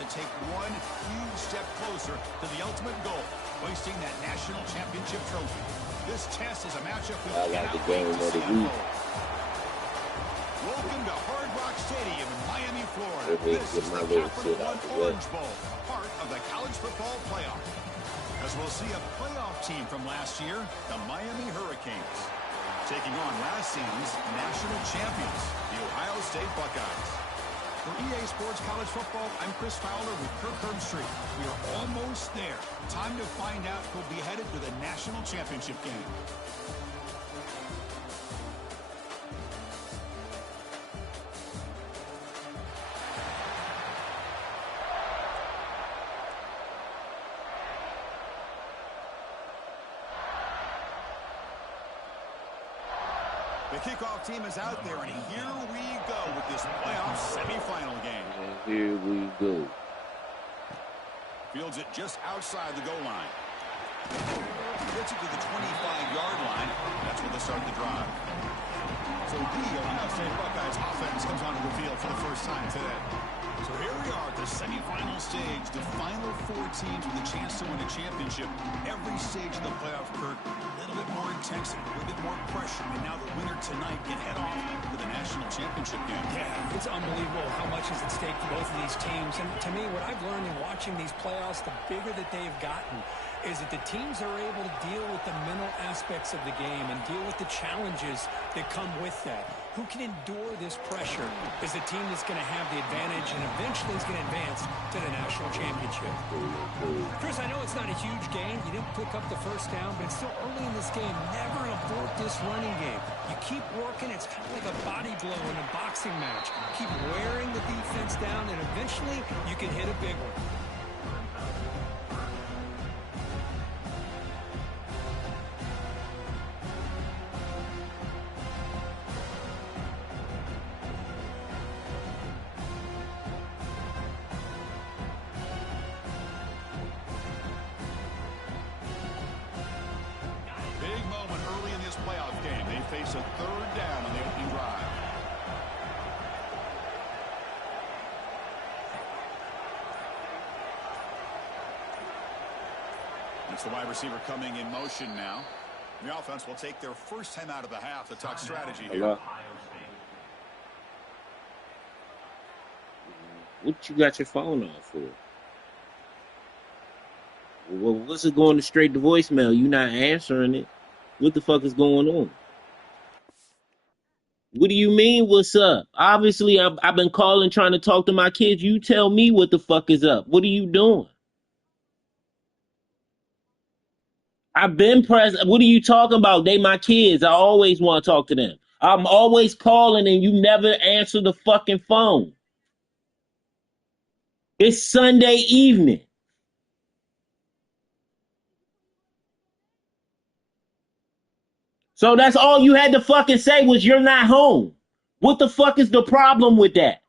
to take one huge step closer to the ultimate goal, hoisting that national championship trophy. This test is a matchup we cannot wait to see unfold. Welcome to Hard Rock Stadium in Miami, Florida. This is the Capital One Orange Bowl, part of the college football playoff. As we'll see a playoff team from last year, the Miami Hurricanes, taking on last season's national champions, the Ohio State Buckeyes. For EA Sports College Football, I'm Chris Fowler with Kirk Herbstreit. We are almost there. Time to find out who'll be headed to the national championship game. The kickoff team is out there, and here we go with this playoff semifinal game. And here we go. Fields it just outside the goal line. Gets it to the 25-yard line. That's where they start the drive. So the Ohio State Buckeyes offense comes onto the field for the first time today. So here we are at the semifinal stage, the final four teams with a chance to win a championship. Every stage of the playoff, Kirk, a little bit more intensity, a little bit more pressure, and now the winner tonight can head off to the national championship game. Yeah, it's unbelievable how much is at stake for both of these teams. And to me, what I've learned in watching these playoffs, the bigger that they've gotten, is that the teams are able to deal with the mental aspects of the game and deal with the challenges that come with that. Who can endure this pressure is the team that's going to have the advantage and eventually is going to advance to the national championship. Chris, I know it's not a huge gain. You didn't pick up the first down, but it's still early in this game. Never abort this running game. You keep working. It's kind of like a body blow in a boxing match. Keep wearing the defense down, and eventually you can hit a big one. Face a third down on the opening drive. It's the wide receiver coming in motion now. The offense will take their first time out of the half to talk strategy here. What you got your phone on for? Well, what's it going straight to voicemail? You not answering it. What the fuck is going on? What do you mean, what's up? Obviously, I've been calling trying to talk to my kids. You tell me what the fuck is up. What are you doing? I've been present. What are you talking about? They my kids. I always want to talk to them. I'm always calling and you never answer the fucking phone. It's Sunday evening. So that's all you had to fucking say was you're not home. What the fuck is the problem with that?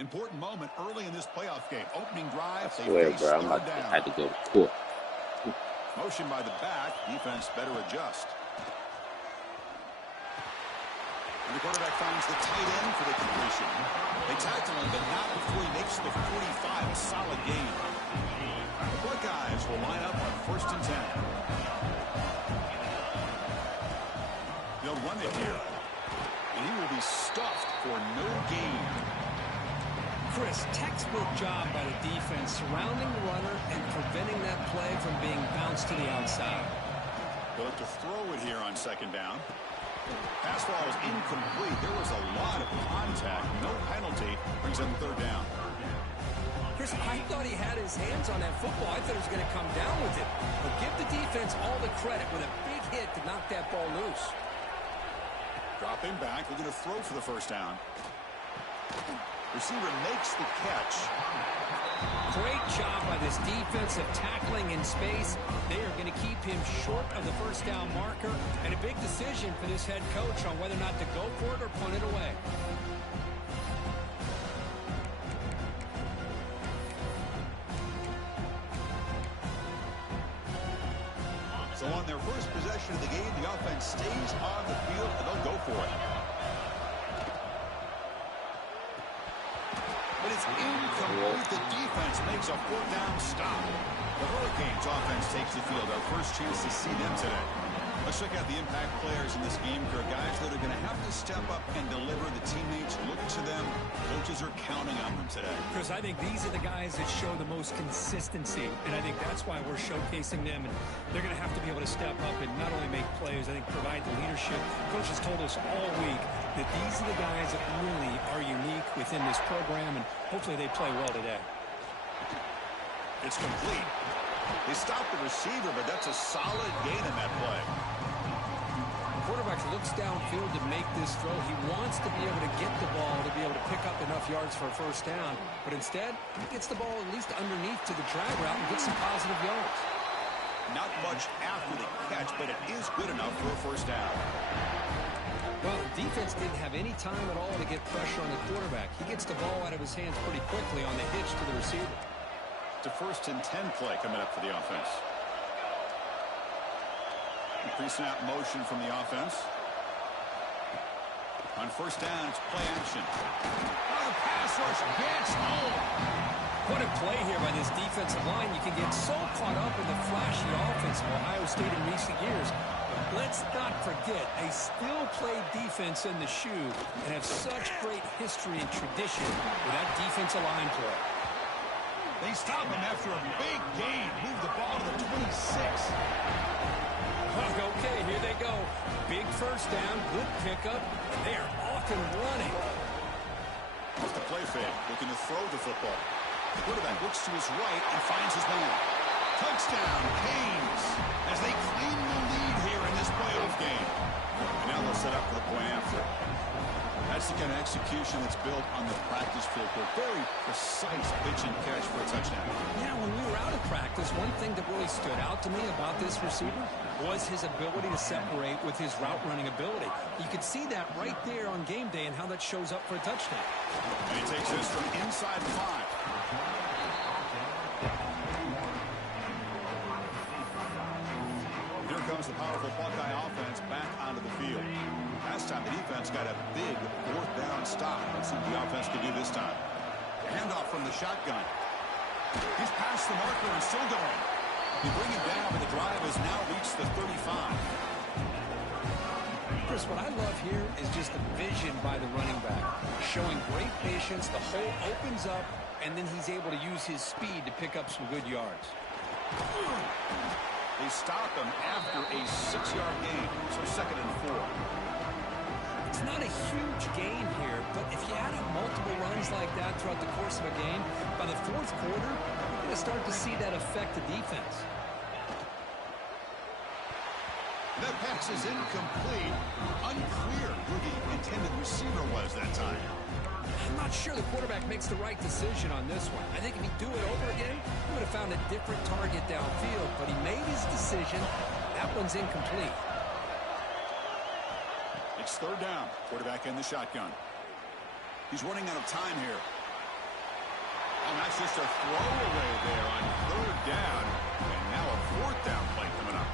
Important moment early in this playoff game. Opening drive. I swear, bro, I'm about to have to go to court. Motion by the back. Defense better adjust. quarterback finds the tight end for the completion. They tackle him, but not before he makes the 45. A solid gain. The Buckeyes will line up on 1st and 10. They'll run it here. And he will be stuffed for no gain. Chris, textbook job by the defense surrounding the runner and preventing that play from being bounced to the outside. They'll look to throw it here on 2nd down. Pass ball is incomplete. There was a lot of contact. No penalty. Brings up 3rd down. Chris, I thought he had his hands on that football. I thought he was going to come down with it. But give the defense all the credit with a big hit to knock that ball loose. Drop him back. They're going to throw for the 1st down. Receiver makes the catch. Great job by this defensive tackling in space. They are going to keep him short of the 1st down marker. And a big decision for this head coach on whether or not to go for it or punt it away. So on their first possession of the game, the offense stays on the field, and they'll go for it. But it's incomplete. The defense makes a 4th down stop. The Hurricanes offense takes the field. Our first chance to see them today. Let's check out the impact players in this game. There are guys that are going to have to step up and deliver. The teammates look to them. Coaches are counting on them today. Chris, I think these are the guys that show the most consistency, and I think that's why we're showcasing them. And they're going to have to be able to step up and not only make plays, I think provide the leadership. Coach has told us all week that these are the guys that really are unique within this program, and hopefully they play well today. It's complete. They stopped the receiver, but that's a solid gain in that play. The quarterback looks downfield to make this throw. He wants to be able to get the ball to be able to pick up enough yards for a 1st down, but instead he gets the ball at least underneath to the drag route and gets some positive yards. Not much after the catch, but it is good enough for a 1st down. Well, the defense didn't have any time at all to get pressure on the quarterback. He gets the ball out of his hands pretty quickly on the hitch to the receiver. To 1st and 10 play coming up for the offense. Pre-snap motion from the offense. On 1st down, it's play action. Oh, the pass rush gets home. What a play here by this defensive line. You can get so caught up in the flashy offense of Ohio State in recent years. Let's not forget, they still play defense in the shoe and have such great history and tradition with that defensive line play. They stop him after a big gain. Move the ball to the 26. Okay, here they go. Big 1st down, good pickup, and they are off and running. Off the play fake, looking to throw the football. Quarterback looks to his right and finds his man. Touchdown, Canes, as they claim the lead here in this playoff game. And now they'll set up for the point after. That's the kind of execution that's built on the practice field. Very precise pitch and catch for a touchdown. Yeah, when we were out of practice, one thing that really stood out to me about this receiver was his ability to separate with his route running ability. You could see that right there on game day and how that shows up for a touchdown. And he takes this from inside the 5. Here comes the powerful Buckeye offense back onto the field. Last time the defense got a big 4th down stop. Let's see what the offense can do this time. Handoff from the shotgun. He's past the marker and still going. They bring him down, but the drive has now reached the 35. Chris, what I love here is just the vision by the running back. Showing great patience, the hole opens up, and then he's able to use his speed to pick up some good yards. They stop him after a 6-yard gain, so 2nd and 4. It's not a huge gain here, but if you add up multiple runs like that throughout the course of a game, by the 4th quarter, you're going to start to see that affect the defense. That pass is incomplete. Unclear who the intended receiver was that time. I'm not sure the quarterback makes the right decision on this one. I think if he'd do it over again, he would have found a different target downfield, but he made his decision. That one's incomplete. It's 3rd down. Quarterback in the shotgun. He's running out of time here. And that's just a throwaway there on 3rd down. And now a 4th down play coming up.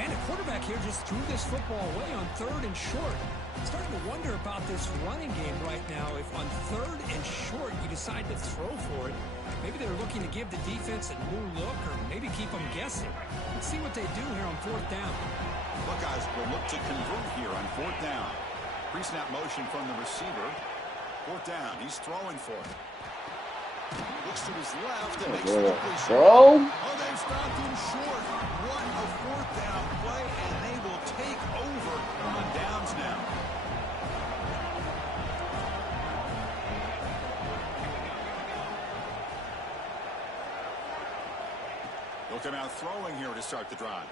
Man, the quarterback here just threw this football away on 3rd and short. I'm starting to wonder about this running game right now. If on 3rd and short you decide to throw for it, maybe they're looking to give the defense a new look or maybe keep them guessing. Let's see what they do here on 4th down. Buckeyes will look to convert here on 4th down. Pre-snap motion from the receiver. 4th down. He's throwing for it. Looks to his left and makes the completion. Oh, they stopped him short. What a 4th down play, and they will take over on downs now. He'll come out throwing here to start the drive.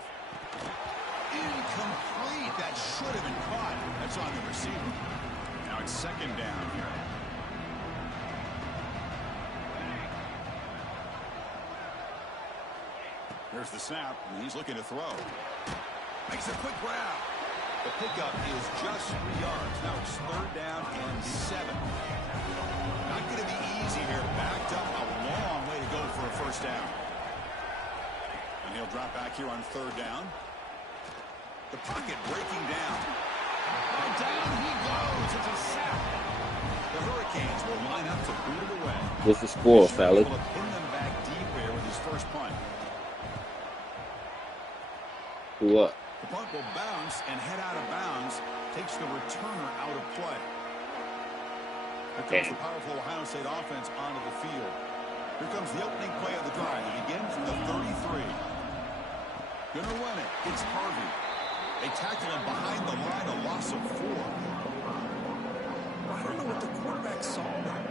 Incomplete. That should have been caught. That's on the receiver. Now it's 2nd down here. There's the snap, and he's looking to throw. Makes a quick grab. The pickup is just 3 yards. Now it's 3rd down and 7. Not going to be easy here. Backed up a long way to go for a 1st down. And he'll drop back here on 3rd down. The pocket breaking down. And down he goes. It's a sack. The Hurricanes will line up to boot it away. What's the score, fellas? Pin them back deep here with his first punt. What? The punt will bounce and head out of bounds. Takes the returner out of play. Here comes the powerful Ohio State offense onto the field. Here comes the opening play of the drive. It begins from the 33. Gonna run it. It's Harvey. They tackle him behind the line. A loss of 4. I don't know what the quarterback saw there.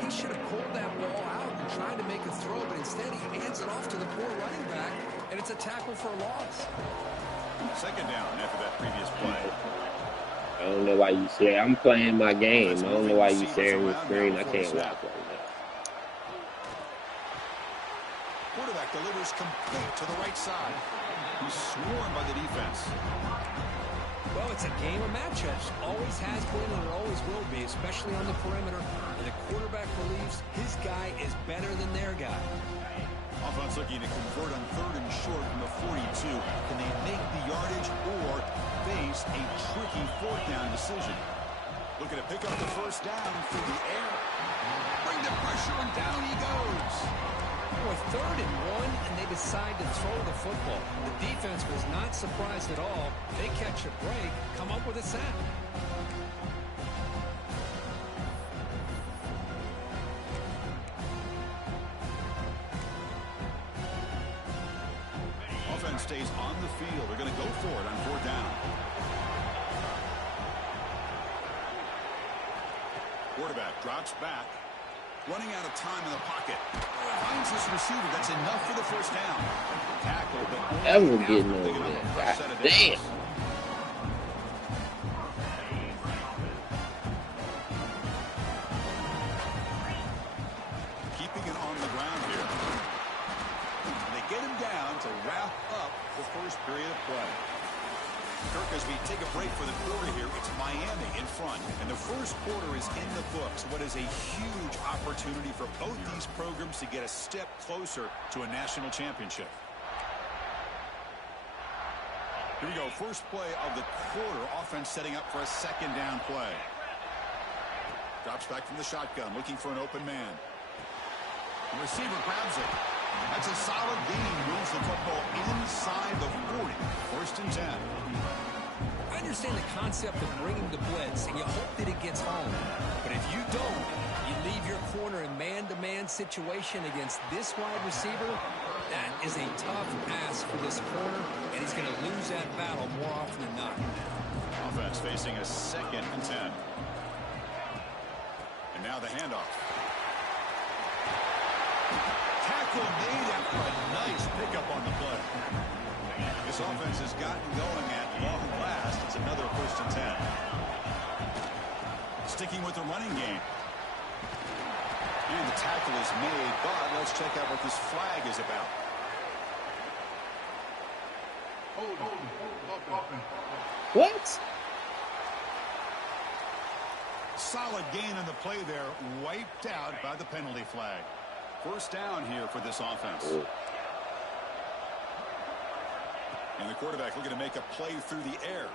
He should have pulled that ball out and tried to make a throw, but instead he hands it off to the poor running back, and it's a tackle for a loss. 2nd down after that previous play. I don't know why you say I'm playing my game. I don't know why you sharing the screen. I can't watch right now. Quarterback delivers complete to the right side. He's swarmed by the defense. Well, it's a game of matchups. Always has been and it always will be, especially on the perimeter. And the quarterback believes his guy is better than their guy. Offense looking to convert on 3rd and short from the 42. Can they make the yardage or face a tricky 4th down decision? Looking to pick up the 1st down through the air. Bring the pressure and down he goes. With 3rd and 1, and they decide to throw the football. The defense was not surprised at all. They catch a break, come up with a sack. Offense stays on the field. They're going to go for it on 4th down. Quarterback drops back. Running out of time in the pocket. Finds his receiver. That's enough for the 1st down. Tackle, but ever getting over there. God damn. Keeping it on the ground here. They get him down to wrap up the 1st period of play. Kirk, as we take a break for the quarter here, it's Miami in front. And the 1st quarter is in the books. What is a huge opportunity for both these programs to get a step closer to a national championship. Here we go. 1st play of the quarter. Offense setting up for a 2nd down play. Drops back from the shotgun, looking for an open man. The receiver grabs it. That's a solid gain. Moves the football inside the 40. 1st and 10. I understand the concept of bringing the blitz, and you hope that it gets home. But if you don't, you leave your corner in man-to-man situation against this wide receiver. That is a tough ask for this corner, and he's going to lose that battle more often than not. Offense facing a 2nd and 10. And now the handoff. Tackle made after a nice pickup on the play. This offense has gotten going at long last. It's another 1st and 10. Sticking with the running game. And the tackle is made, but let's check out what this flag is about. What? Solid gain on the play there, wiped out by the penalty flag. 1st down here for this offense. And the quarterback looking to make a play through the air.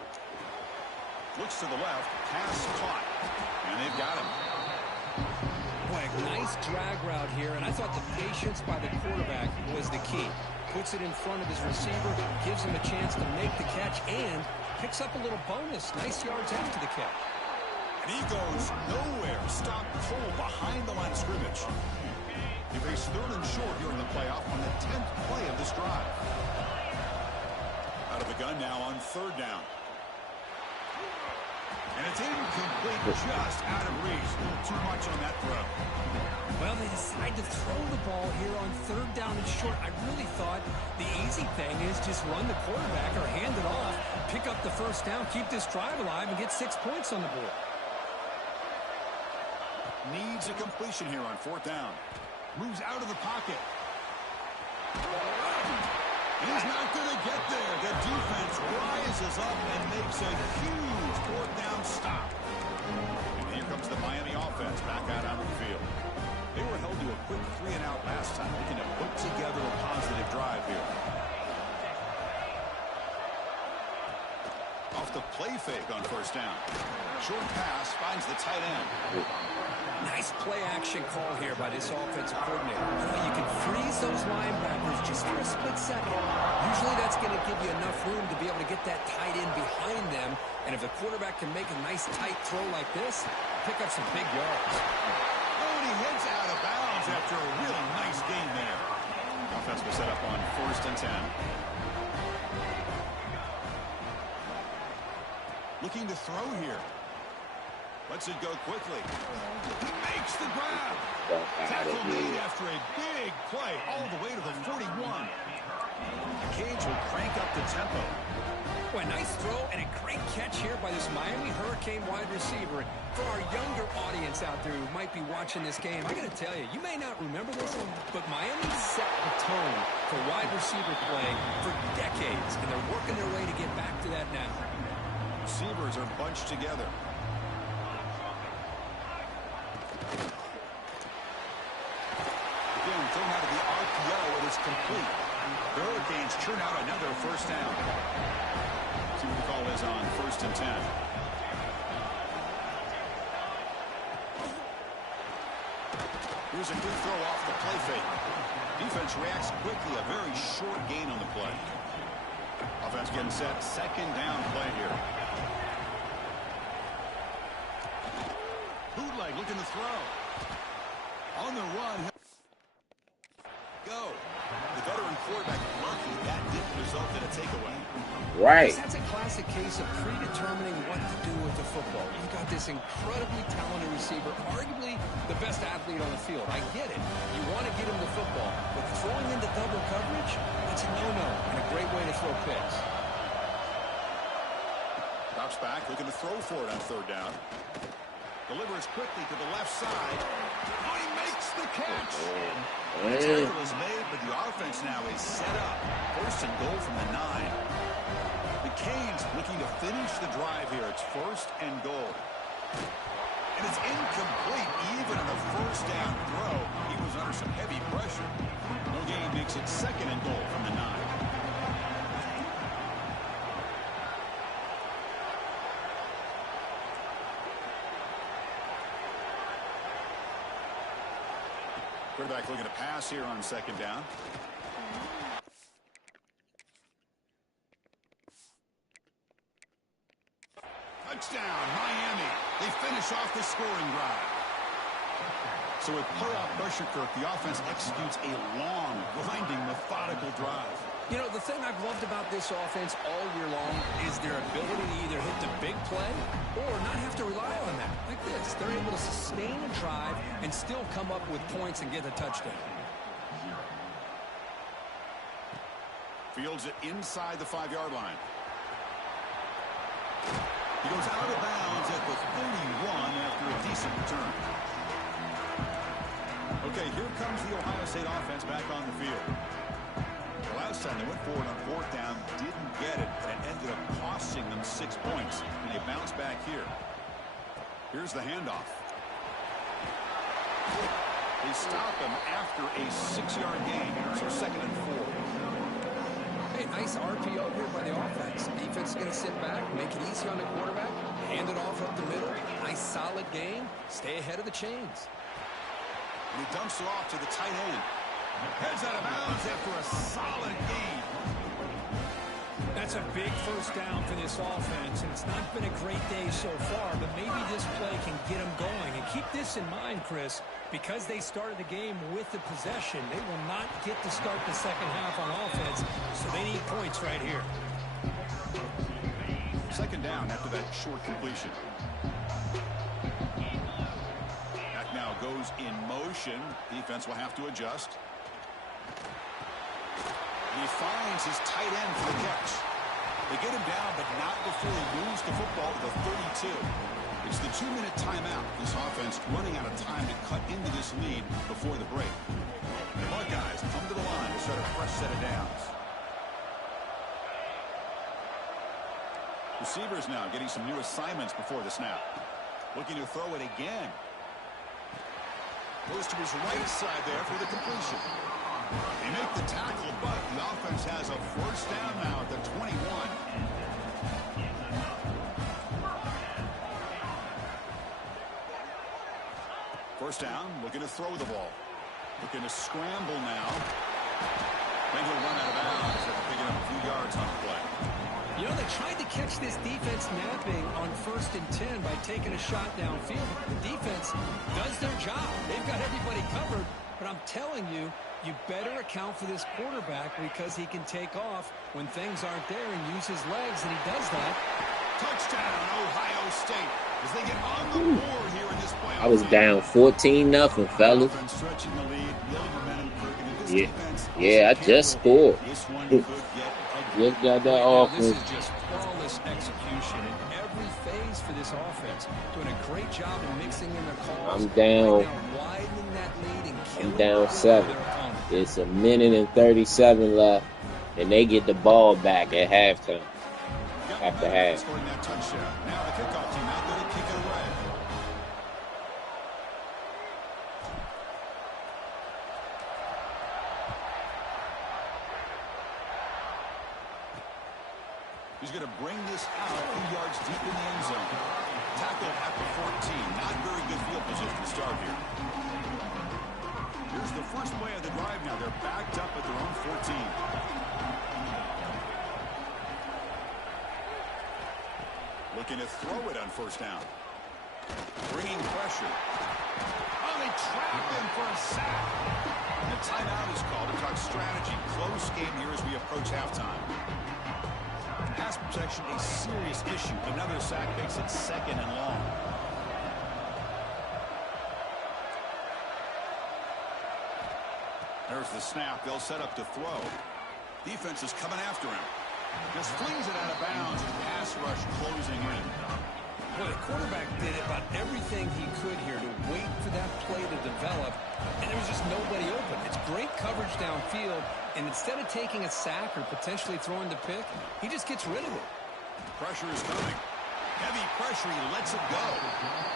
Looks to the left, pass caught, and they've got him. Boy, a nice drag route here, and I thought the patience by the quarterback was the key. Puts it in front of his receiver, gives him a chance to make the catch, and picks up a little bonus. Nice yards after the catch. And he goes nowhere. Stop cold behind the line of scrimmage. He faced 3rd and short here in the playoff on the 10th play of this drive. Out of the gun now on 3rd down. And it's incomplete, just out of reach. A little too much on that throw. Well, they decide to throw the ball here on 3rd down and short. I really thought the easy thing is just run the quarterback or hand it off, pick up the 1st down, keep this drive alive, and get 6 points on the board. Needs a completion here on 4th down. Moves out of the pocket. He's not going to get there. The defense rises up and makes a huge 4th down stop. And here comes the Miami offense back out on the field. They were held to a quick 3-and-out last time, looking to put together a positive drive here. Off the play fake on 1st down. Short pass finds the tight end. Nice play action call here by this offensive coordinator. You can freeze those linebackers just for a split second. Usually that's going to give you enough room to be able to get that tight end behind them. And if the quarterback can make a nice tight throw like this, pick up some big yards. Oh, and he heads out of bounds after a really nice game there. Offense will set up on 1st and 10. Looking to throw here. Lets it go quickly. He makes the grab. Tackle made after a big play all the way to the 41. Cage will crank up the tempo. Boy, nice throw and a great catch here by this Miami Hurricane wide receiver. For our younger audience out there who might be watching this game, I got to tell you, you may not remember this, but Miami set the tone for wide receiver play for decades, and they're working their way to get back to that now. Receivers are bunched together. Again, thrown out of the RPO, it is complete. The Hurricanes churn out another 1st down. See what the call is on 1st and 10. Here's a good throw off the play fake. Defense reacts quickly, a very short gain on the play. Offense getting set, 2nd down play here. Bootleg looking to throw. On the run. Go. The veteran quarterback lucky that didn't result in a takeaway. Right. That's a classic case of predetermining what to do with the football. You've got this incredibly talented receiver, arguably the best athlete on the field. I get it. You want to get him the football, but throwing into double coverage, that's a no-no and a great way to throw picks. Drops back, looking to throw for it on 3rd down. Delivers quickly to the left side. Oh, he makes the catch. The tackle is made, but the offense now is set up. 1st and goal from the 9. The Canes looking to finish the drive here. It's 1st and goal. And it's incomplete even on the 1st down throw. He was under some heavy pressure. No gain makes it 2nd and goal from the 9. Quarterback looking to pass here on 2nd down. Touchdown, Miami. They finish off the scoring drive. So with playoff pressure, Kirk, the offense executes a long, grinding, methodical drive. You know, the thing I've loved about this offense all year long is their ability to either hit the big play or not have to rely on that. Like this, they're able to sustain a drive and still come up with points and get a touchdown. Fields it inside the 5-yard line. He goes out of bounds at the 31 after a decent return. Okay, here comes the Ohio State offense back on the field. Last time they went forward on 4th down, didn't get it, and it ended up costing them 6 points. And they bounce back here. Here's the handoff. They stop him after a 6-yard gain, so 2nd and 4. Hey, nice RPO here by the offense. Defense is going to sit back, make it easy on the quarterback, hand it off up the middle. Nice solid game. Stay ahead of the chains. And he dumps it off to the tight end. Heads out of bounds after a solid gain. That's a big first down for this offense, and it's not been a great day so far, but maybe this play can get them going. And keep this in mind, Chris, because they started the game with the possession, they will not get to start the second half on offense, so they need points right here. Second down after that short completion. That now goes in motion. Defense will have to adjust. And he finds his tight end for the catch. They get him down, but not before he moves the football to the 32. It's the 2-minute timeout. This offense running out of time to cut into this lead before the break. The Buckeyes come to the line to start a fresh set of downs. Receivers now getting some new assignments before the snap. Looking to throw it again. Goes to his right side there for the completion. They make the tackle, but the offense has a first down now at the 21. First down, looking to throw the ball. Looking to scramble now. Then he'll run out of bounds after picking up a few yards on the play. You know, they tried to catch this defense napping on 1st and 10 by taking a shot downfield. The defense does their job. They've got everybody covered, but I'm telling you, you better account for this quarterback because he can take off when things aren't there and use his legs, and he does that. Touchdown, Ohio State, as they get on the board here in this playoff. I was down 14-0, fellas. Stretching the lead, building momentum, Kirk, and Yeah, I just scored. this one could get ugly. Just got that This offense. is just flawless execution in every phase for this offense. Doing a great job of mixing in their calls. I'm down. Right now, widening that lead and I'm killing down their 7. opponent. It's 1:37 left, and they get the ball back at halftime. After half. Scoring that touchdown. Now the kickoff team out there to kick it away. He's going to bring this out a few yards deep in the end zone. Tackle at the 14. Not very good field position to start here. Here's the first play of the drive now. They're backed up at their own 14. Looking to throw it on first down. Bringing pressure. Oh, they trap him for a sack. And a timeout is called to talk strategy. Close game here as we approach halftime. Pass protection, a serious issue. Another sack makes it 2nd and long. There's the snap. They'll set up to throw. Defense is coming after him. Just flings it out of bounds and pass rush closing in. Well, the quarterback did about everything he could here to wait for that play to develop, and there was just nobody open. It's great coverage downfield, and instead of taking a sack or potentially throwing the pick, he just gets rid of it. Pressure is coming. Heavy pressure. He lets it go.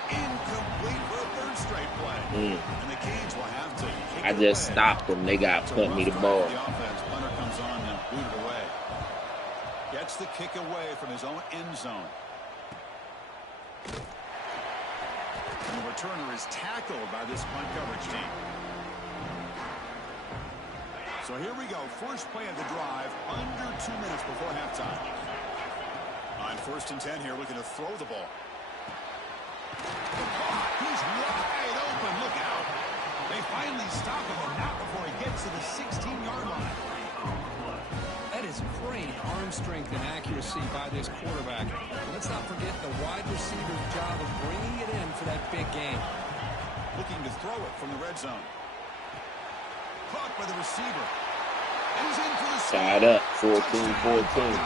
Incomplete for a 3rd straight play. And the Canes will have to kick I it just away. stopped them. They got It's a put me the rough ball. drive. The offense. Punter comes on and boot it away. Gets the kick away from his own end zone. And the returner is tackled by this punt coverage team. So here we go. First play of the drive. Under 2 minutes before halftime. On 1st and 10 here, looking to throw the ball. He's wide open. Look out. They finally stop him, but not before he gets to the 16-yard line. That is great arm strength and accuracy by this quarterback. Let's not forget the wide receiver's job of bringing it in for that big game. Looking to throw it from the red zone. Caught by the receiver. And he's in for the Tied up, 14-14.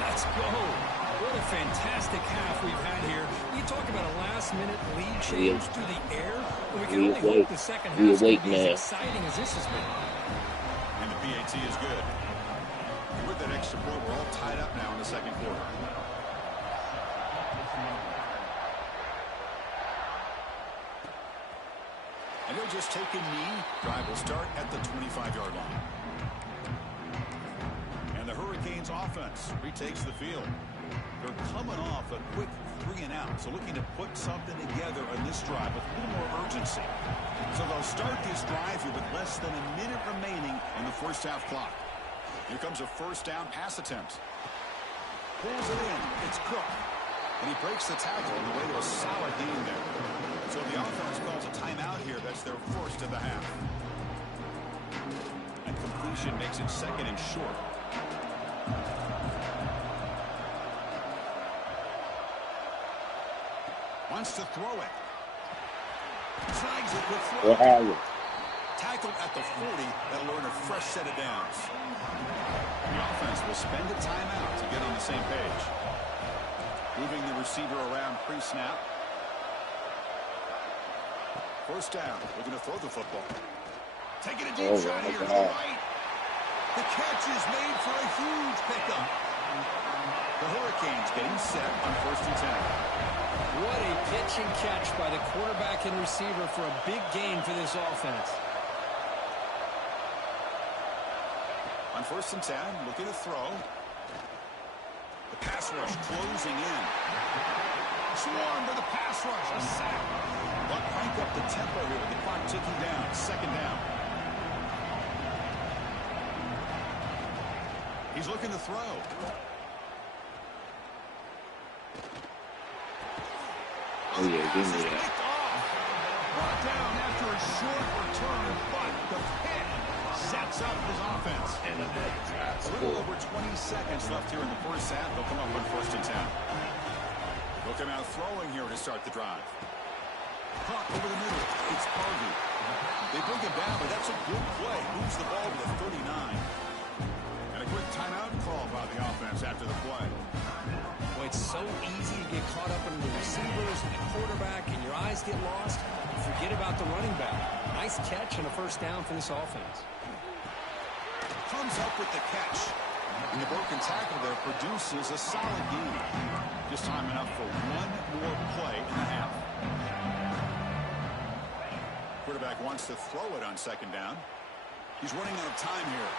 Let's go. What a fantastic half we've had here. We talk about a last-minute lead change through the air. We can only hope the second half is going to be as exciting as this has been. And the PAT is good. And with that extra point, we're all tied up now in the second quarter. And they'll just take a knee. Drive will start at the 25-yard line. Hurricanes offense retakes the field. They're coming off a quick 3-and-out, so looking to put something together on this drive with a little more urgency. So they'll start this drive here with less than a minute remaining on the first half clock. Here comes a first down pass attempt. Pulls it in. It's Cook. And he breaks the tackle on the way to a solid gain there. So the offense calls a timeout here. That's their first of the half. And completion makes it second and short. Wants to throw it. Snags it with throw. Tackled at the 40. That'll earn a fresh set of downs. The offense will spend a timeout to get on the same page. Moving the receiver around pre-snap. First down. Looking to throw the football. Taking a deep shot here to the right. The catch is made for a huge pickup. The Hurricanes getting set on first and 10. What a pitch and catch by the quarterback and receiver for a big gain for this offense. On first and 10, looking to throw. The pass rush closing in. Swarm to the pass rush. A sack. But crank up the tempo here with the clock ticking down. Second down. He's looking to throw. Oh, yeah, give me that. Brought down after a short return, but the pick sets up his offense. And a little over 20 seconds left here in the first half. They'll come up on first and 10. They'll come out throwing here to start the drive. Caught over the middle. It's Harvey. They bring him down, but that's a good play. Moves the ball to the 39. And a quick timeout call by the offense after the play. Boy, it's so easy to get caught up in the receivers and the quarterback, and your eyes get lost. You forget about the running back. Nice catch and a first down for this offense. Comes up with the catch. And the broken tackle there produces a solid gain. Just time enough for one more play in the half. Quarterback wants to throw it on second down. He's running out of time here.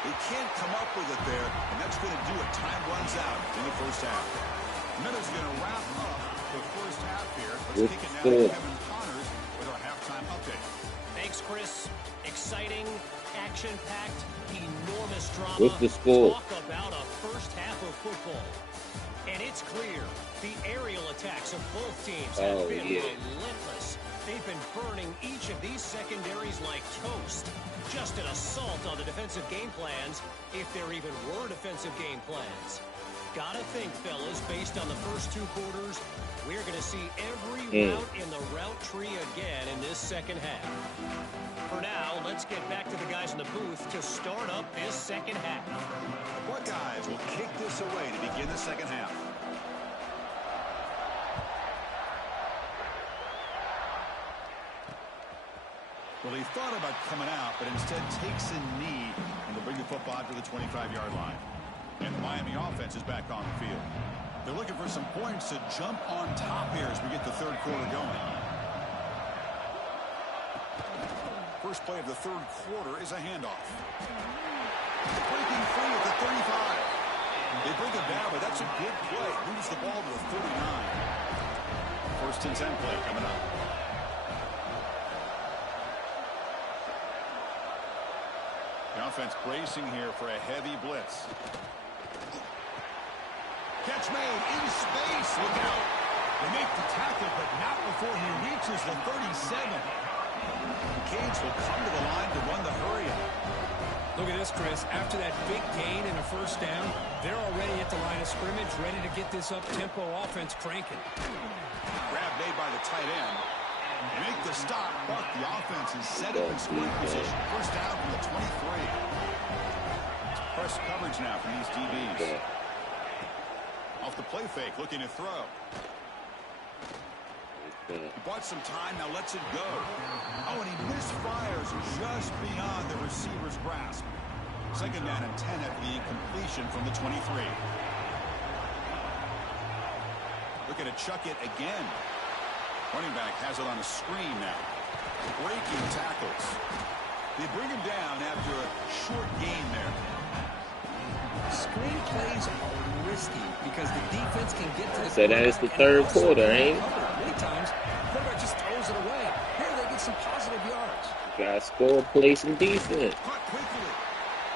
They can't come up with it there, and that's going to do it. Time runs out in the first half. Miller's going to wrap up the first half here. Let's kick it now to Kevin Connors with our halftime update. Thanks, Chris. Exciting, action-packed, enormous drama. What's the score? Talk about a first half of football. And it's clear the aerial attacks of both teams have been relentless. They've been burning each of these secondaries like toast. Just an assault on the defensive game plans, if there even were defensive game plans. Gotta think, fellas, based on the first two quarters, we're going to see every route in the route tree again in this second half. For now, let's get back to the guys in the booth to start up this second half. The Buckeyes will kick this away to begin the second half. Well, he thought about coming out, but instead takes a knee, and they'll bring the football to the 25-yard line. And the Miami offense is back on the field. They're looking for some points to jump on top here as we get the third quarter going. First play of the third quarter is a handoff. Breaking free at the 35. They bring him down, but that's a good play. Moves the ball to the 39. First and 10 play coming up. The offense bracing here for a heavy blitz. Catch made in space. Look out. They make the tackle, but not before he reaches the 37. Canes will come to the line to run the hurry up. Look at this, Chris. After that big gain and a first down, they're already at the line of scrimmage, ready to get this up-tempo offense cranking. Grab made by the tight end. They make the stop, but the offense is set up in scoring position. First down from the 23. Press coverage now from these DBs. Off the play fake, looking to throw. He bought some time, now lets it go. Oh, and he misfires just beyond the receiver's grasp. Second down and 10 after the incompletion from the 23. Looking to chuck it again. Running back has it on a screen now. Breaking tackles. They bring him down after a short gain there. Screen plays are risky because the defense can get to the so that is the third quarter, ain't it? Many times, the quarterback just throws it away. Here they get some positive yards. Gotta score, play some defense. Caught quickly.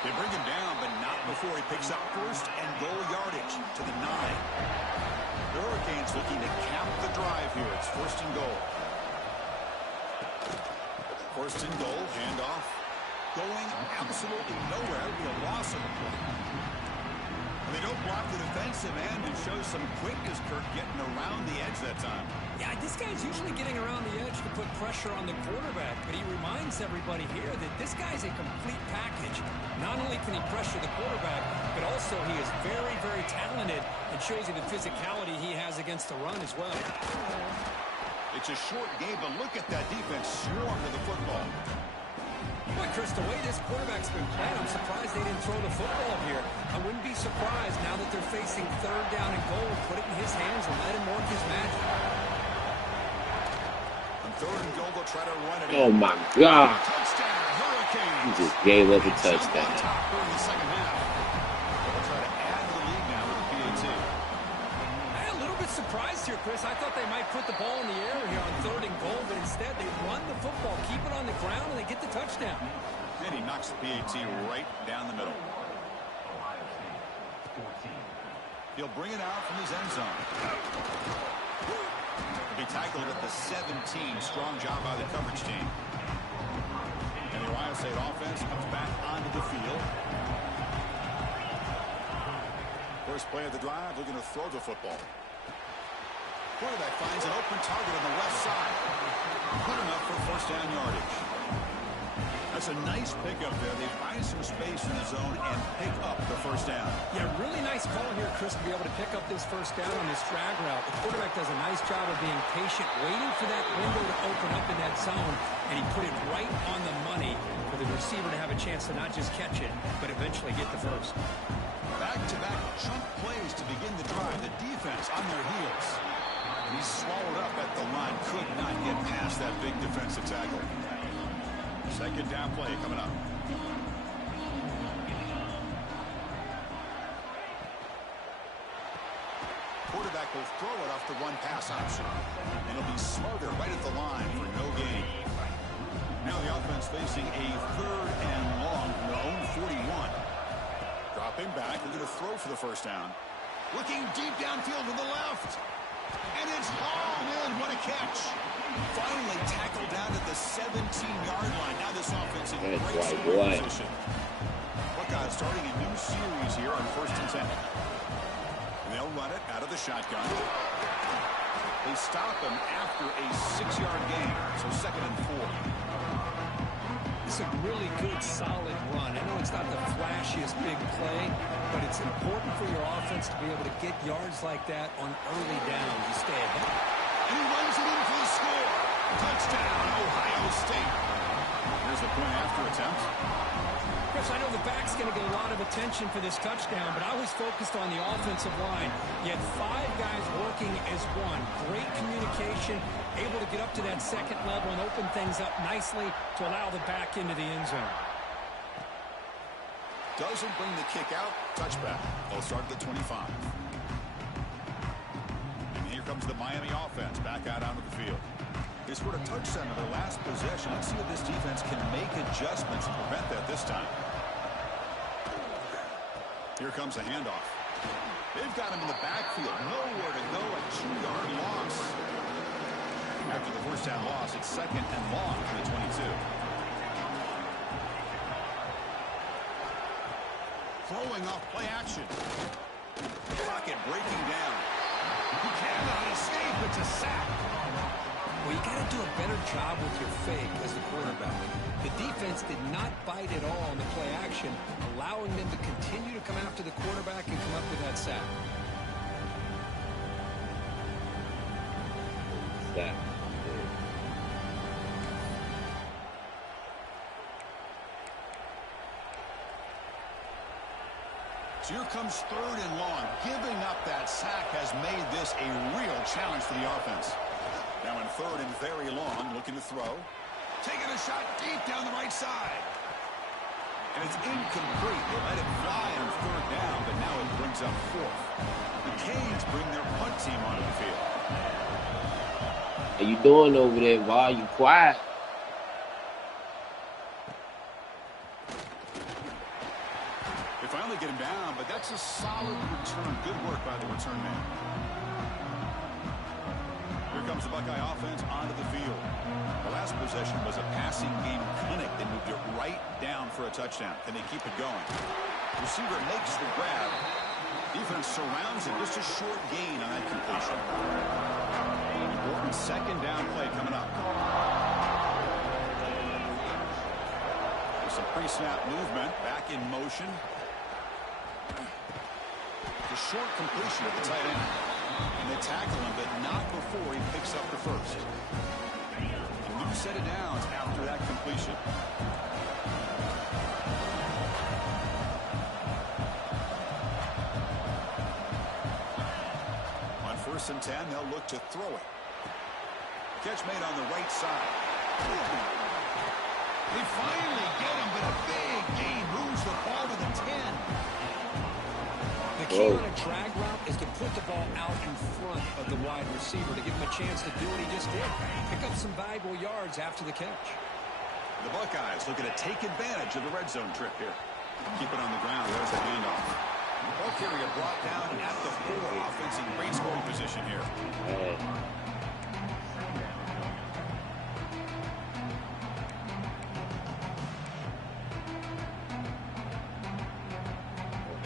They bring him down, but not before he picks up first and goal yardage to the 9. The Hurricanes looking to cap the drive here. It's first and goal. First and goal, handoff. Going absolutely nowhere. It'll be a loss of a play. And they don't block the defensive end and show some quickness, Kirk, getting around the edge that time. Yeah, this guy's usually getting around the edge to put pressure on the quarterback, but he reminds everybody here that this guy's a complete package. Not only can he pressure the quarterback, but also he is very, very talented and shows you the physicality he has against the run as well. It's a short game, but look at that defense swarm to the football. Boy, Chris, the way this quarterback's been playing, I'm surprised they didn't throw the football here. I wouldn't be surprised now that they're facing third down and goal. Put it in his hands and let him work his magic. On third and goal, they'll try to run it. Oh my God! Touchdown, Hurricanes. He just gave up a touchdown. In the second half. They'll try to add to the lead now with the PAT. I'm a little bit surprised here, Chris. I thought they might put the ball in the air here on third and goal, but instead they run the football, keep it on the ground, and they get the touchdown. And he knocks the PAT right down the middle. He'll bring it out from his end zone. He'll be tackled at the 17. Strong job by the coverage team. And the Ohio State offense comes back onto the field. First play of the drive, looking to throw the football. Quarterback finds an open target on the left side. Put him up for first down yardage. That's a nice pickup there. They find some space in the zone and pick up the first down. Yeah, really nice call here, Chris, to be able to pick up this first down on this drag route. The quarterback does a nice job of being patient, waiting for that window to open up in that zone, and he put it right on the money for the receiver to have a chance to not just catch it, but eventually get the first. Back-to-back chunk plays to begin the drive. The defense on their heels. And he's swallowed up at the line. Could not get past that big defensive tackle. Second down play coming up. Quarterback will throw it off the one pass option. And it'll be Smarter right at the line for no gain. Now the offense facing a third and long from their own 41. Dropping back, they're going to throw for the first down. Looking deep downfield to the left. And it's hauled in. What a catch. Finally tackled down at the 17-yard line. Now this offense in great scoring position. Buckeyes starting a new series here on first and 10. And they'll run it out of the shotgun. They stop him after a 6-yard gain. So second and 4. It's a really good, solid run. I know it's not the flashiest big play, but it's important for your offense to be able to get yards like that on early downs. You stay ahead. And he runs it in for the score. Touchdown, Ohio State. Here's the point after attempt. Chris, I know the back's going to get a lot of attention for this touchdown, but I was focused on the offensive line. You had 5 guys working as one. Great communication, able to get up to that second level and open things up nicely to allow the back into the end zone. Doesn't bring the kick out. Touchback. They'll start at the 25. And here comes the Miami offense back out onto the field. They scored a touchdown in their last possession. Let's see if this defense can make adjustments to prevent that this time. Here comes the handoff. They've got him in the backfield. Nowhere to go. A 2-yard loss. After the first down loss, it's second and long for the 22. Throwing off play action. Pocket breaking down. He cannot escape. It's a sack. Well, you got to do a better job with your fake as the quarterback. The defense did not bite at all on the play action, allowing them to continue to come after the quarterback and come up with that sack. Sack. So here comes third and long. Giving up that sack has made this a real challenge for the offense. Now in third and very long, looking to throw. Taking a shot deep down the right side. And it's incomplete. They let it fly on third down, but now it brings up fourth. The Canes bring their punt team onto the field. How you doing over there, Val? You quiet? They finally get him down, but that's a solid return. Good work by the return man. Here comes the Buckeye offense onto the field. The last possession was a passing game clinic. They moved it right down for a touchdown. Can they keep it going? Receiver makes the grab. Defense surrounds him. Just a short gain on that completion. Important second down play coming up. There's some pre-snap movement. Back in motion. The short completion at the tight end. And they tackle him, but not before he picks up the first. A new set of downs after that completion. On 1st and 10, they'll look to throw it. Catch made on the right side. They finally get him, but a big gain moves the ball to the 10. The key on a drag route is to put the ball out in front of the wide receiver to give him a chance to do what he just did. Pick up some valuable yards after the catch. The Buckeyes looking to take advantage of the red zone trip here. Keep it on the ground. There's the handoff. Ball carrier brought down at the 4. Offense in great scoring position here.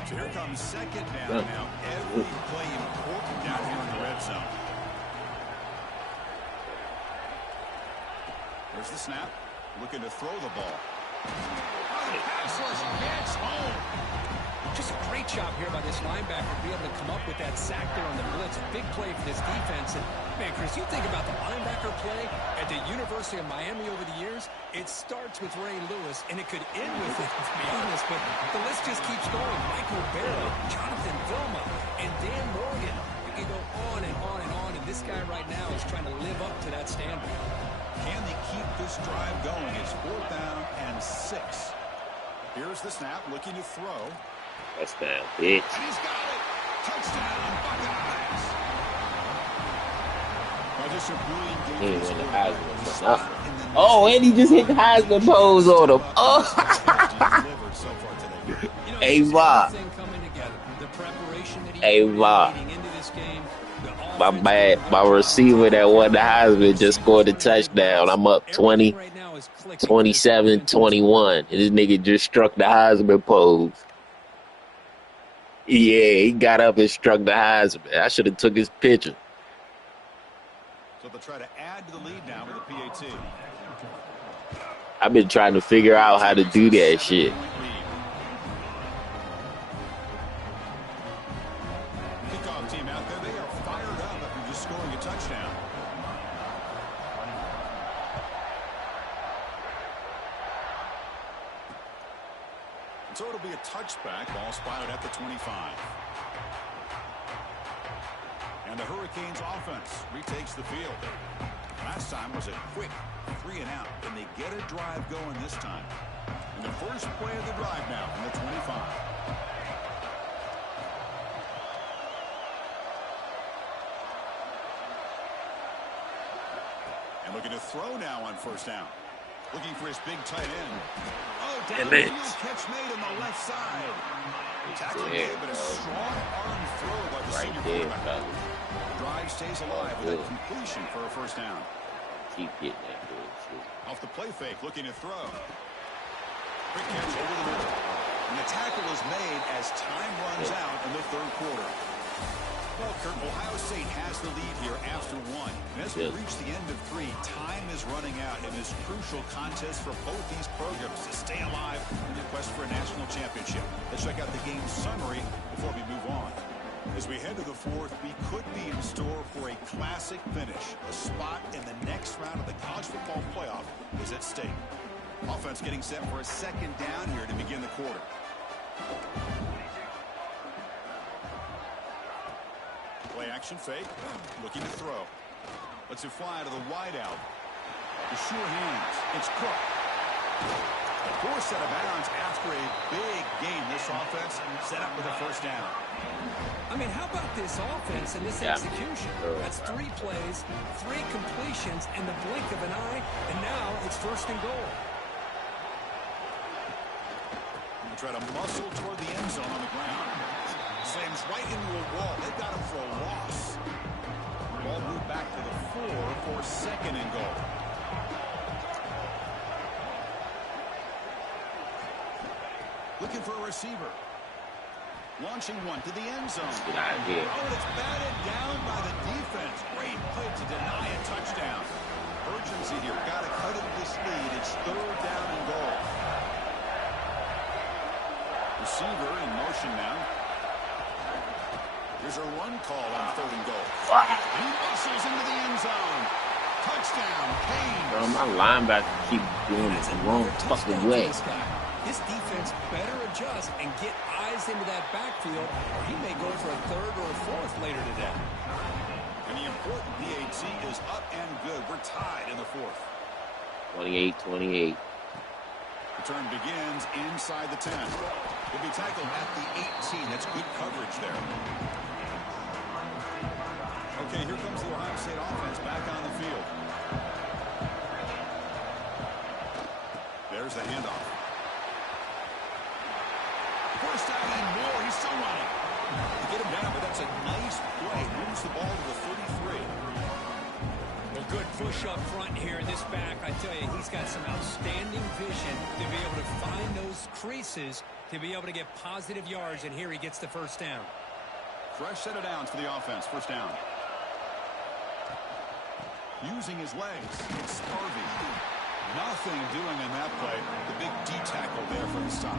So here comes second down now. Every play important down here in the red zone. There's the snap. Looking to throw the ball. Passless gets home. Just a great job here by this linebacker to be able to come up with that sack there on the blitz. A big play for this defense. And, man, Chris, you think about the linebacker play at the University of Miami over the years, it starts with Ray Lewis, and it could end with it, to be honest. But the list just keeps going. Michael Barrow, Jonathan Vilma, and Dan Morgan. We can go on and on and on, and this guy right now is trying to live up to that standard. Can they keep this drive going? It's 4th down and 6. Here's the snap, looking to throw. That's down, bitch. And he's got it. Touchdown, Buckeyes. Just a brilliant game. He ain't win the Heisman for nothing. Oh, and he just hit the Heisman pose on him. Oh. Hey, Ma. Hey, Ma. My bad. My receiver that won the Heisman just scored a touchdown. I'm up 20, 27, 21. And this nigga just struck the Heisman pose. Yeah, he got up and struck the Heisman. I should have took his picture. So they'll try to add to the lead now with a PAT. I've been trying to figure out how to do that shit. Kickoff team out there, they are fired up after just scoring a touchdown. And so it'll be a touchback. Ball spotted at the 25. And the Hurricanes offense retakes the field. Last time was a quick 3 and out, and they get a drive going this time. And the first play of the drive now from the 25. And looking to throw now on 1st down. Looking for his big tight end. Oh, downfield catch made on the left side. Tackle made, but a strong arm throw by the senior quarterback. Drive stays alive with a completion for a 1st down. Keep getting that bullshit. Off the play fake, looking to throw. Quick catch over the middle. And the tackle is made as time runs out in the 3rd quarter. Well, Kurt, Ohio State has the lead here after 1. And as we reach the end of 3, time is running out in this crucial contest for both these programs to stay alive in the quest for a national championship. Let's check out the game summary before we move on. As we head to the 4th, we could be in store for a classic finish. A spot in the next round of the college football playoff is at stake. Offense getting set for a 2nd down here to begin the quarter. Play action fake. Looking to throw. Lets it fly to the wide out. The sure hands. It's Cook. Forced out of bounds after a big gain. This offense set up with a first down. I mean, how about this offense and this execution? That's 3 plays, 3 completions in the blink of an eye, and now it's first and goal. Try to muscle toward the end zone on the ground. Slams right into a wall. They've got him for a loss. Ball moved back to the 4 for second and goal. Looking for a receiver. Launching one to the end zone. Good idea. Oh, and it's batted down by the defense. Great play to deny a touchdown. Urgency here. Got to cut it this lead. It's third down and goal. Receiver in motion now. Here's a run call on third and goal. He muscles into the end zone. Touchdown, Kane. Bro, my linebacker keep doing it the wrong fucking way. This defense better adjust and get eyes into that backfield, or he may go for a third or a fourth later today. And the important PAT is up and good. We're tied in the fourth. 28-28. Return begins inside the 10. He'll be tackled at the 18. That's good coverage there. Okay, here comes the Ohio State offense back on the field. There's the handoff. First down and more. He's still running. To get him down, but that's a nice play. Moves the ball to the 33. Well, good push up front here in this back. I tell you, he's got some outstanding vision to be able to find those creases, to be able to get positive yards, and here he gets the first down. Fresh set of downs for the offense. First down. Using his legs. It's Harvey. Nothing doing in that play. The big D tackle there for the stop.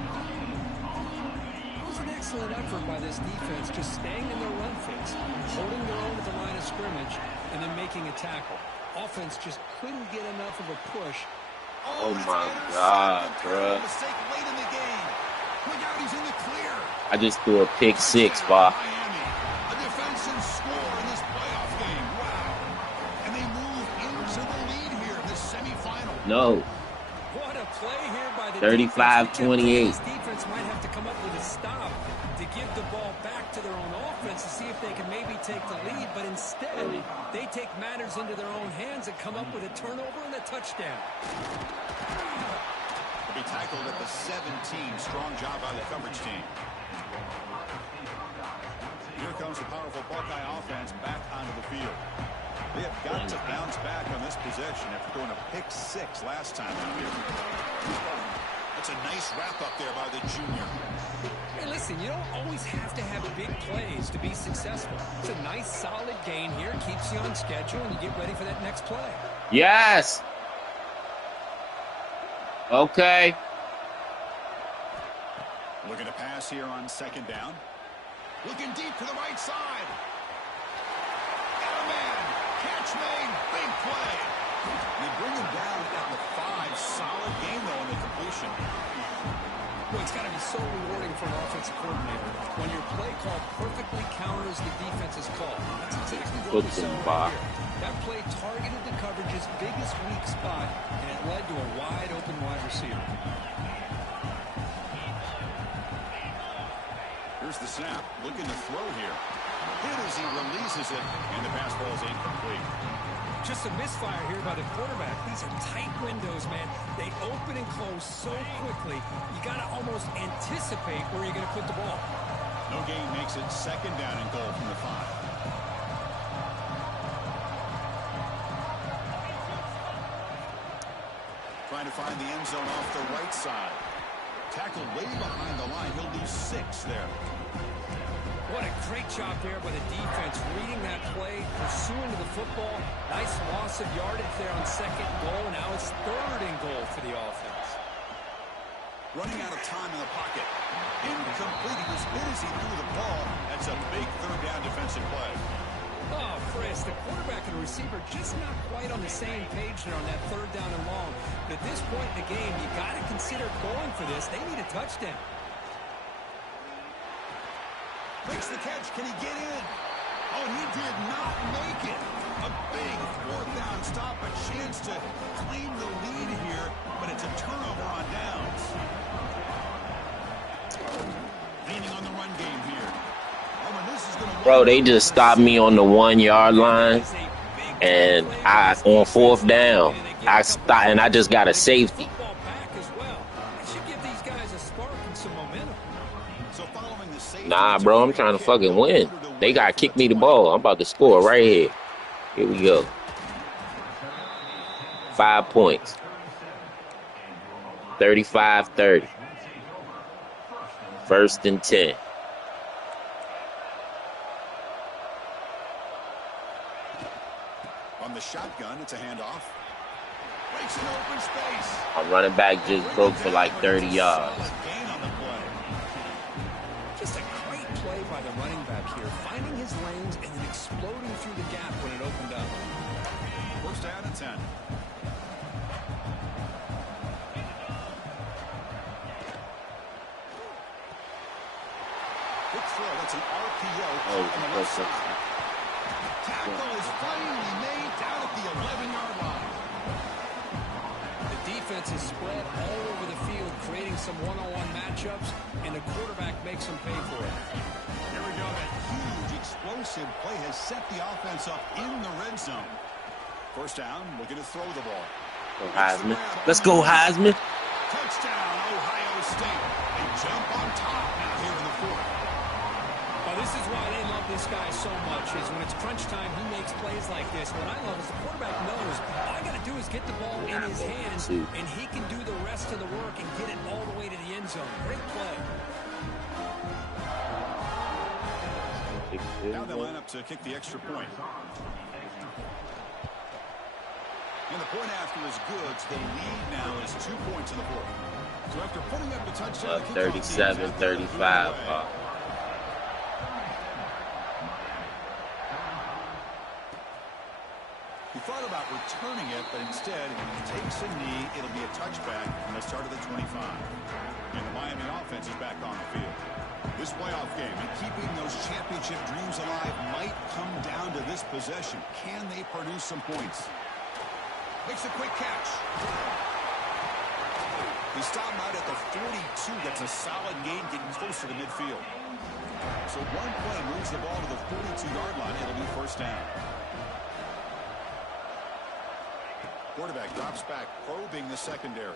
It was an excellent effort by this defense, just staying in their run fits, holding their own at the line of scrimmage, and then making a tackle. Offense just couldn't get enough of a push. Oh my God, bro. Mistake late in the game. Look out, he's in the clear. I just threw a pick 6, Bob. Miami, a defensive score in this playoff game. Wow. And they move into the lead here in this semifinal. No. What a play here by the 35-28. This defense might have to come up with a stop to give the ball back to their own offense to see if they can maybe take the lead, but instead they take matters into their own hands and come up with a turnover and a touchdown. Will be tackled at the 17. Strong job by the coverage team. Here comes the powerful Buckeye offense back onto the field. They have got to bounce back on this possession after throwing a pick 6 last time out here. That's a nice wrap-up there by the junior. Hey, listen, you don't always have to have big plays to be successful. It's a nice, solid gain here. Keeps you on schedule, and you get ready for that next play. Yes. Okay. Looking to pass here on second down. Looking deep to the right side. Got a man. Catch made. Big play. They bring him down at the 5. Solid game, though, in the completion. Well, it's got to be so rewarding for an offensive coordinator when your play call perfectly counters the defense's call. That's exactly what we saw right here. That play targeted the coverage's biggest weak spot, and it led to a wide-open wide receiver. Here's the snap. Looking to throw here. Hit as he releases it, and the pass ball is incomplete. Just a misfire here by the quarterback. These are tight windows, man. They open and close so quickly, you got to almost anticipate where you're going to put the ball. No gain makes it second down and goal from the 5. Trying to find the end zone off the right side. Tackled way behind the line. He'll lose 6 there. What a great job there by the defense, reading that play, pursuing to the football. Nice loss of yardage there on second goal. Now it's third and goal for the offense. Running out of time in the pocket. Incomplete. He was hit as he threw the ball. That's a big third down defensive play. Oh, Chris, the quarterback and the receiver just not quite on the same page there on that third down and long. But at this point in the game, you got to consider going for this. They need a touchdown. Makes the catch. Can he get in? Oh, he did not make it. A big fourth down stop, a chance to claim the lead here, but it's a turnover on downs. Leaning on the run game here. Oh, and this is gonna Bro, they just stopped me on the 1 yard line, and on fourth down, I just got a safety. Nah, bro, I'm trying to fucking win. They gotta kick me the ball. I'm about to score right here. Here we go. 5 points. 35-30. 1st and 10. On the shotgun, it's a handoff. Breaks an open space. Our running back just broke for like 30 yards. Just a great play by the running back here, finding his lanes and then exploding through the gap when it opened up. 1st down and 10. Quick throw. That's an RPO on the left side. Tackle is finally made down at the 11-yard line. The defense is spread all over the field, creating some one-on-one matchups, and the quarterback makes them pay for it. Here we go. That huge, explosive play has set the offense up in the red zone. 1st down, looking to throw the ball. Heisman. Let's go, Heisman. Touchdown, Ohio State. They jump on top now here in the 4th. Well, this is why they love this guy so much, is when it's crunch time, he makes plays like this. What I love is the quarterback knows all I got to do is get the ball in his hands, and he can do the rest of the work and get it all the way to the end zone. Great play. Now they line up to kick the extra point. And the point after is good, so the lead now is 2 points in the 4th. So after putting up the touchdown, 37-35. He thought about returning it, but instead takes a knee. It'll be a touchback from the start of the 25. And the Miami offense is back on the field. This playoff game and keeping those championship dreams alive might come down to this possession. Can they produce some points? Makes a quick catch. He stopped out at the 42. That's a solid gain, getting closer to midfield. So one play moves the ball to the 42-yard line. It'll be 1st down. Quarterback drops back, probing the secondary.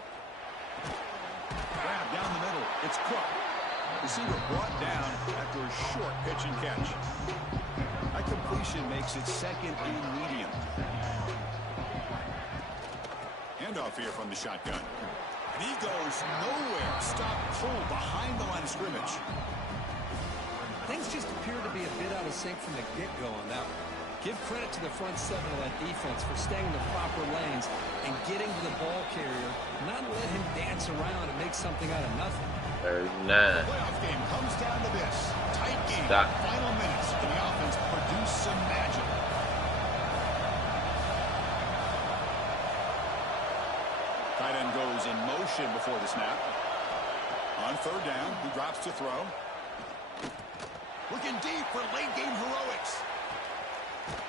Grab down the middle. It's Cook. Receiver brought down after a short pitch and catch. That completion makes it 2nd and medium. Handoff here from the shotgun. And he goes nowhere. Stop pull behind the line of scrimmage. Things just appear to be a bit out of sync from the get-go on that one. Give credit to the front 7 of that defense for staying in the proper lanes and getting to the ball carrier, not let him dance around and make something out of nothing. 39. Playoff game comes down to this. Tight game. Stop. Final minutes. Can the offense produce some magic? Tight end goes in motion before the snap. On 3rd down, he drops to throw. Looking deep for late game heroics.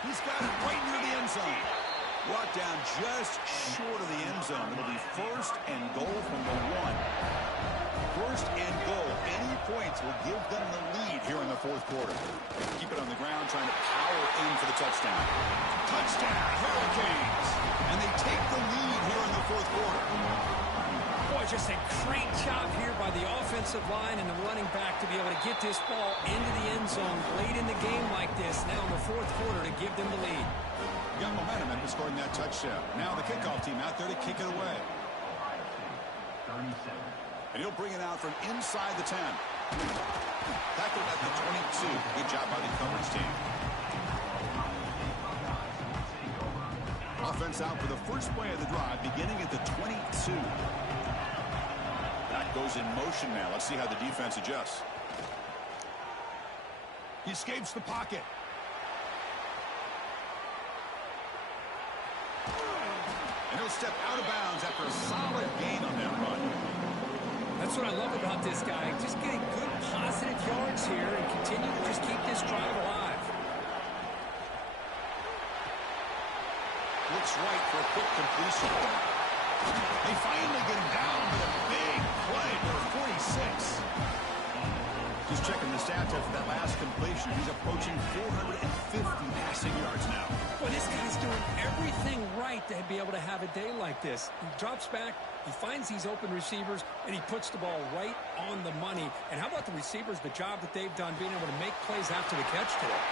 He's got it right near the end zone. Brought down just short of the end zone. It'll be 1st and goal from the 1. 1st and goal. Any points will give them the lead here in the 4th quarter. They keep it on the ground, trying to power in for the touchdown. Touchdown, Hurricanes. And they take the lead here in the 4th quarter. Boy, just a great job here by the offensive line and the running back to be able to get this ball into the end zone late in the game like this, now in the 4th quarter, to give them the lead. Got momentum after scoring that touchdown. Now the kickoff team out there to kick it away. And he'll bring it out from inside the 10. Tackled at the 22. Good job by the coverage team. Offense out for the first play of the drive, beginning at the 22. That goes in motion now. Let's see how the defense adjusts. He escapes the pocket. And he'll step out of bounds after a solid gain on that run. That's what I love about this guy. Just getting good, positive yards here and continue to just keep this drive alive. splits right for a quick completion. They finally get him down with a big play for 46. Just checking the stats after that last completion. He's approaching 450 passing yards now. Well, this guy's doing everything right to be able to have a day like this. He drops back, he finds these open receivers, and he puts the ball right on the money. And how about the receivers, the job that they've done being able to make plays after the catch today?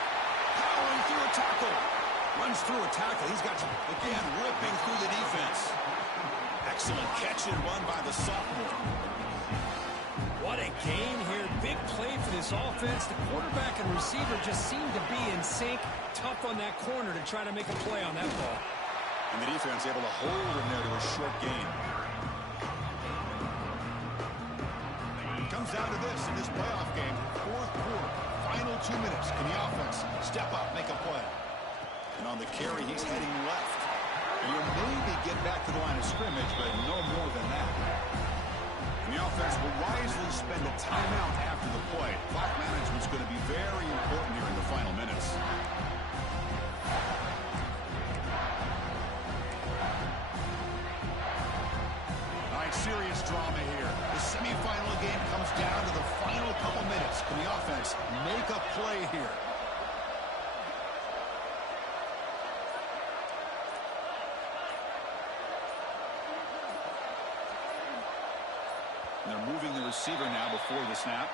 Powering through a tackle. Runs through a tackle. He's got, again, ripping through the defense. Excellent catch and run by the sophomore. What a game here. Big play for this offense. The quarterback and receiver just seem to be in sync. Tough on that corner to try to make a play on that ball. And the defense able to hold him there to a short gain. It comes down to this in this playoff game. Fourth quarter. Final 2 minutes. Can the offense step up, make a play? And on the carry, he's heading left. You maybe get back to the line of scrimmage, but no more than that. And the offense will wisely spend a timeout after the play. Clock management's going to be very important here in the final minutes. All right, serious drama here. The semifinal game comes down to the final couple minutes. Can the offense make a play here? They're moving the receiver now before the snap.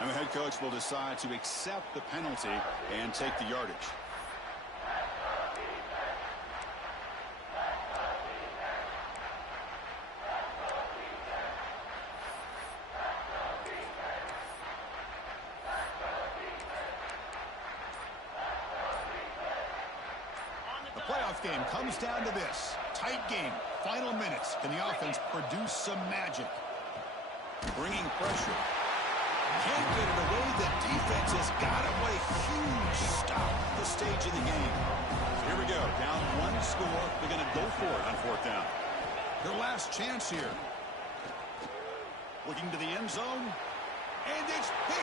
And the head coach will decide to accept the penalty and take the yardage. Game comes down to this. Tight game. Final minutes. Can the offense produce some magic? Bringing pressure. Can't get it away. The defense has got him. What a huge stop at the stage of the game. So here we go. Down one score. They're going to go for it on fourth down. Their last chance here. Looking to the end zone. And it's picked